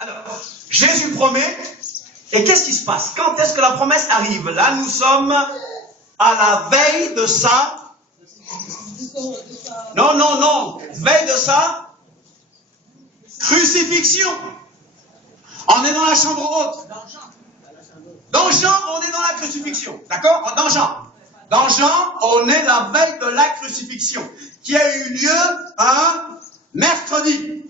Alors, Jésus promet, et qu'est-ce qui se passe? Quand est-ce que la promesse arrive? Là, nous sommes à la veille de sa... Non, veille de sa crucifixion. On est dans la chambre haute. Dans Jean, on est dans la crucifixion. D'accord? Dans Jean. Dans Jean, on est la veille de la crucifixion, qui a eu lieu un mercredi.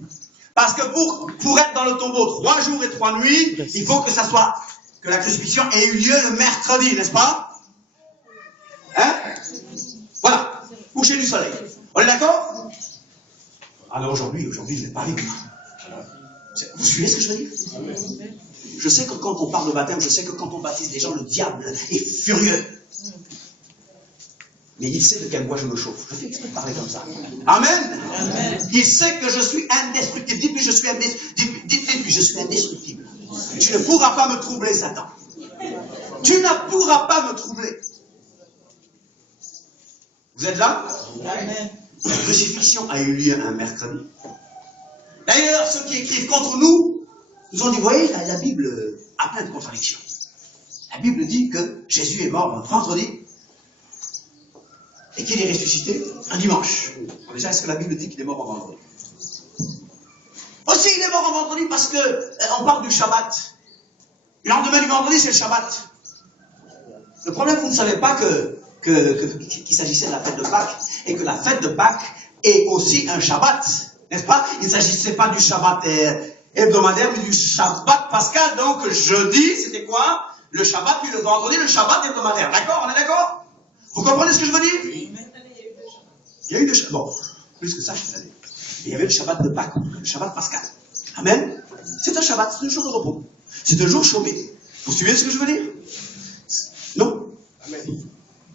Parce que pour être dans le tombeau 3 jours et 3 nuits, il faut que que la crucifixion ait eu lieu le mercredi, n'est-ce pas? Hein? Voilà. Coucher du soleil. On est d'accord? Alors aujourd'hui, je vais parler de moi. Vous suivez ce que je veux dire? Je sais que quand on parle de baptême, je sais que quand on baptise des gens, le diable est furieux. Mais il sait de quel bois je me chauffe. Je fais exprès de parler comme ça. Amen. Amen. Il sait que je suis indestructible. Dites-lui, je suis indestructible. Tu ne pourras pas me troubler, Satan. Tu ne pourras pas me troubler. Vous êtes là? Amen. La crucifixion a eu lieu un mercredi. D'ailleurs, ceux qui écrivent contre nous ont dit, vous voyez, la Bible a plein de contradictions. La Bible dit que Jésus est mort vendredi et qu'il est ressuscité un dimanche. Déjà, est-ce que la Bible dit qu'il est mort en vendredi? Aussi, il est mort en vendredi parce que on parle du Shabbat. Le lendemain du vendredi, c'est le Shabbat. Le problème, vous ne savez pas qu'il s'agissait de la fête de Pâques et que la fête de Pâques est aussi un Shabbat. N'est-ce pas? Il ne s'agissait pas du Shabbat hebdomadaire, mais du Shabbat pascal. Donc, jeudi, c'était quoi? Le Shabbat, puis le vendredi, le Shabbat hebdomadaire. D'accord? On est d'accord? Vous comprenez ce que je veux dire? Oui. Il y a eu le Shabbat. Bon, plus que ça, je suis allé. Il y avait le Shabbat de Pâques, le Shabbat pascal. Amen? C'est un Shabbat, c'est un jour de repos. C'est un jour chômé. Vous suivez ce que je veux dire? Non? Amen.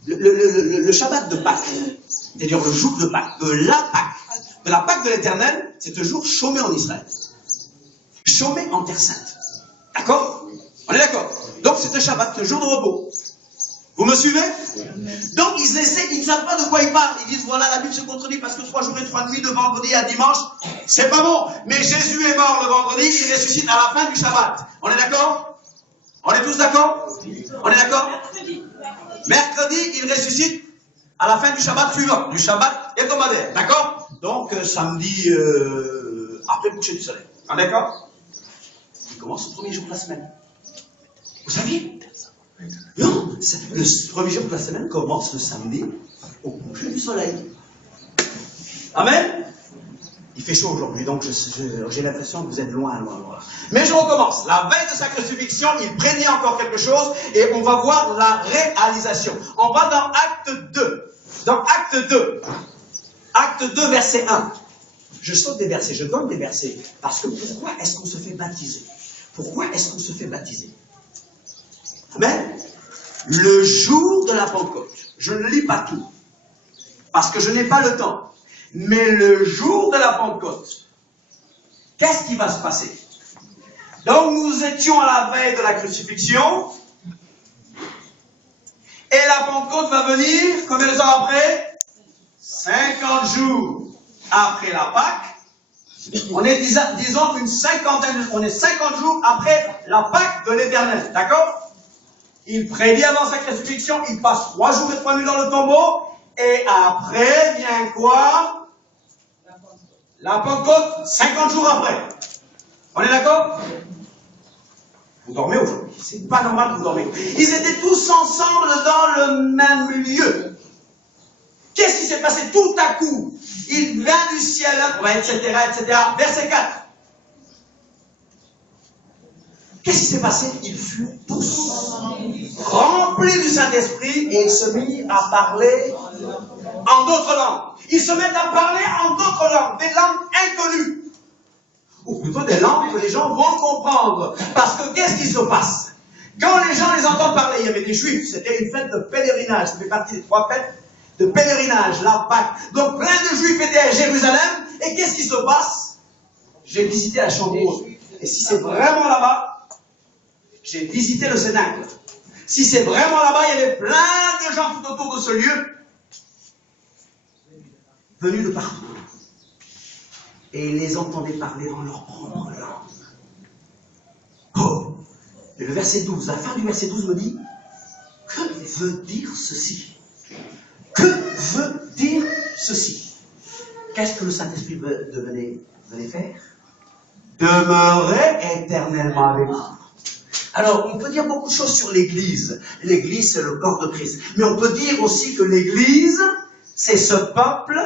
Le Shabbat de Pâques, c'est-à-dire le jour de Pâques, de la Pâque de l'Éternel, c'est un jour chômé en Israël. Chômé en Terre Sainte. D'accord? On est d'accord? Donc c'est un Shabbat, un jour de repos. Vous me suivez? Donc ils ne savent pas de quoi ils parlent. Ils disent, voilà, la Bible se contredit parce que 3 jours et 3 nuits de vendredi à dimanche, c'est pas bon. Mais Jésus est mort le vendredi, il ressuscite à la fin du Shabbat. On est d'accord? On est tous d'accord? On est d'accord? Mercredi, il ressuscite à la fin du Shabbat suivant, du Shabbat hebdomadaire. D'accord? Donc samedi, après le coucher du soleil. On est d'accord? Il commence le premier jour de la semaine. Vous saviez? Non, le premier jour de la semaine commence le samedi au coucher du soleil. Amen. Il fait chaud aujourd'hui, donc j'ai l'impression que vous êtes loin. Mais je recommence. La veille de sa crucifixion, il prédit encore quelque chose et on va voir la réalisation. On va dans Acte 2. Dans Acte 2. Acte 2, verset 1. Je saute des versets, je donne des versets. Parce que pourquoi est-ce qu'on se fait baptiser? Pourquoi est-ce qu'on se fait baptiser? Amen. Le jour de la Pentecôte, je ne lis pas tout, parce que je n'ai pas le temps, mais le jour de la Pentecôte, qu'est-ce qui va se passer? Donc nous étions à la veille de la crucifixion, et la Pentecôte va venir, combien de temps après? 50 jours après la Pâque. On est, disons, on est 50 jours après la Pâque de l'Éternel, d'accord? Il prédit avant sa crucifixion, il passe 3 jours et 3 nuits dans le tombeau, et après vient quoi? La Pentecôte, 50 jours après. On est d'accord? Vous dormez aujourd'hui. C'est pas normal que vous dormez. Ils étaient tous ensemble dans le même lieu. Qu'est-ce qui s'est passé tout à coup? Il vient du ciel, etc., etc. Verset 4. Qu'est-ce qui s'est passé? Ils furent tous remplis du Saint-Esprit et ils se mirent à parler en d'autres langues. Ils se mettent à parler en d'autres langues, des langues inconnues. Ou plutôt des langues que les gens vont comprendre. Parce que qu'est-ce qui se passe? Quand les gens les entendent parler, il y avait des Juifs, c'était une fête de pèlerinage. Ça fait partie des 3 fêtes de pèlerinage, la Pâque. Donc plein de Juifs étaient à Jérusalem. Et qu'est-ce qui se passe? J'ai visité la chambre haute. Et si c'est vraiment là-bas, j'ai visité le Cénacle. Si c'est vraiment là-bas, il y avait plein de gens tout autour de ce lieu, venus de partout. Et ils les entendaient parler dans leur propre langue. Et le verset 12, la fin du verset 12 me dit, que veut dire ceci? Que veut dire ceci? Qu'est-ce que le Saint-Esprit venait faire? Demeurer éternellement avec vous. Alors, on peut dire beaucoup de choses sur l'Église. L'Église, c'est le corps de Christ. Mais on peut dire aussi que l'Église, c'est ce peuple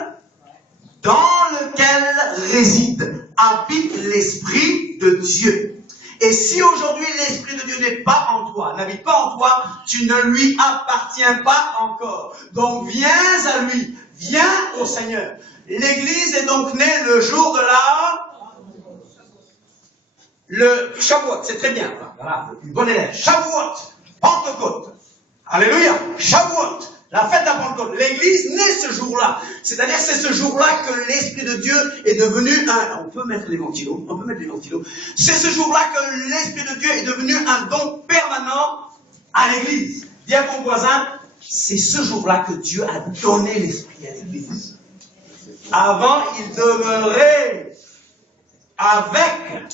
dans lequel habite l'Esprit de Dieu. Et si aujourd'hui l'Esprit de Dieu n'est pas en toi, n'habite pas en toi, tu ne lui appartiens pas encore. Donc viens à lui, viens au Seigneur. L'Église est donc née le jour de le Shavuot, c'est très bien. Voilà, une bonne élève. Shavuot, Pentecôte. Alléluia, Shavuot, la fête de la Pentecôte. L'Église naît ce jour-là. C'est-à-dire c'est ce jour-là que l'Esprit de Dieu est devenu un... On peut mettre les ventilos. C'est ce jour-là que l'Esprit de Dieu est devenu un don permanent à l'Église. Dis à ton voisin, c'est ce jour-là que Dieu a donné l'Esprit à l'Église. Avant, il demeurait avec...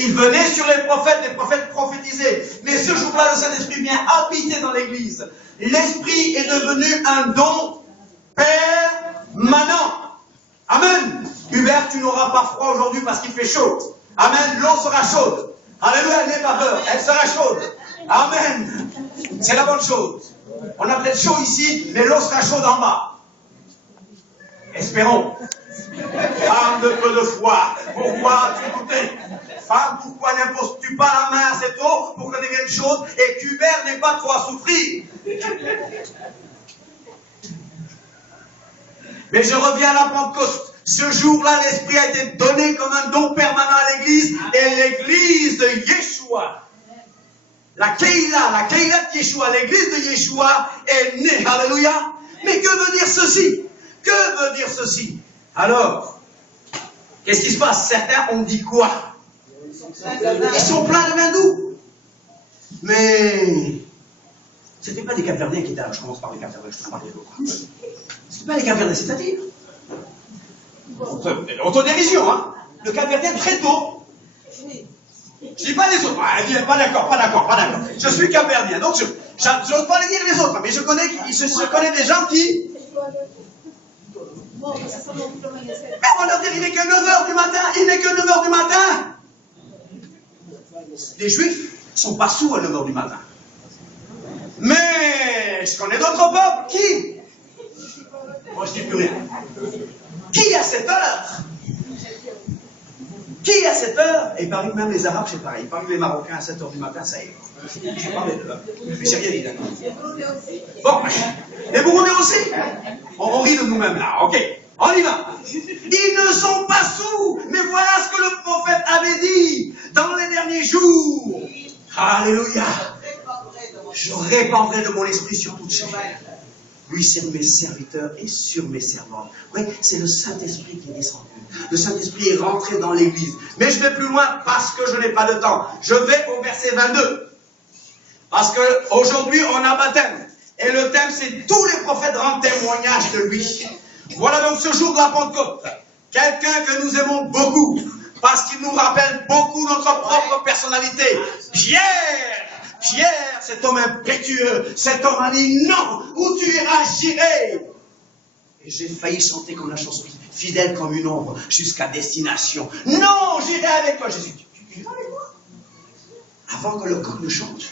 Il venait sur les prophètes prophétisaient. Mais ce jour-là, le Saint-Esprit vient habiter dans l'Église. L'Esprit est devenu un don permanent. Amen. Hubert, tu n'auras pas froid aujourd'hui parce qu'il fait chaud. Amen. L'eau sera chaude. Alléluia, n'aie pas peur. Elle sera chaude. Amen. C'est la bonne chose. On a peut-être chaud ici, mais l'eau sera chaude en bas. Espérons. Femme de peu de foi, pourquoi tu doutais? Femme, pourquoi n'imposes-tu pas la main à cette eau pour qu'elle devienne chaude et qu'Hubert n'ait pas trop à souffrir? Mais je reviens à la Pentecôte. Ce jour-là, l'Esprit a été donné comme un don permanent à l'Église, et l'Église de Yeshua, la Keïla de Yeshua, l'Église de Yeshua est née. Alléluia. Mais que veut dire ceci? Que veut dire ceci? Alors, qu'est-ce qui se passe? Certains ont dit quoi? Ils sont pleins de vin doux. Mais ce n'était pas des Capverdiens qui étaient là. Je commence par les Capverdiens, je peux parler d'autres. Ce n'était pas les Capverdiens, c'est-à-dire autodérision, hein. Le Capverdien très tôt. Je dis pas les autres. Ah, pas d'accord. Je suis Capverdien, donc je n'ose pas les dire les autres, mais je connais des gens qui... Mais on leur dit, il n'est que 9h du matin. Les Juifs ne sont pas sourds à 9h du matin. Mais je connais d'autres peuples qui... Moi, je ne dis plus rien. Qui à cette heure? Et il paraît que même les Arabes, c'est pareil. Il paraît que les Marocains à 7h du matin, ça y est. Je parlais de là. Mais c'est rien dit. Bon, les Burundais aussi. On rit de nous-mêmes là, ok. On y va. Ils ne sont pas sourds. Mais voilà ce que le prophète avait dit dans les derniers jours. Alléluia. Je répandrai de mon esprit sur toute chair. Oui, sur mes serviteurs et sur mes servantes. Oui, c'est le Saint-Esprit qui est descendu. Le Saint-Esprit est rentré dans l'Église. Mais je vais plus loin parce que je n'ai pas de temps. Je vais au verset 22. Parce qu'aujourd'hui, on a baptême. Et le thème, c'est tous les prophètes rendent témoignage de lui. Voilà donc ce jour de la Pentecôte. Quelqu'un que nous aimons beaucoup. Parce qu'il nous rappelle beaucoup notre propre personnalité. Pierre, cet homme impétueux, cet homme a dit non, où tu iras, j'irai. Et j'ai failli chanter comme la chanson, fidèle comme une ombre, jusqu'à destination. Non, j'irai avec toi, Jésus. Tu vas avec moi. Avant que le coq ne chante.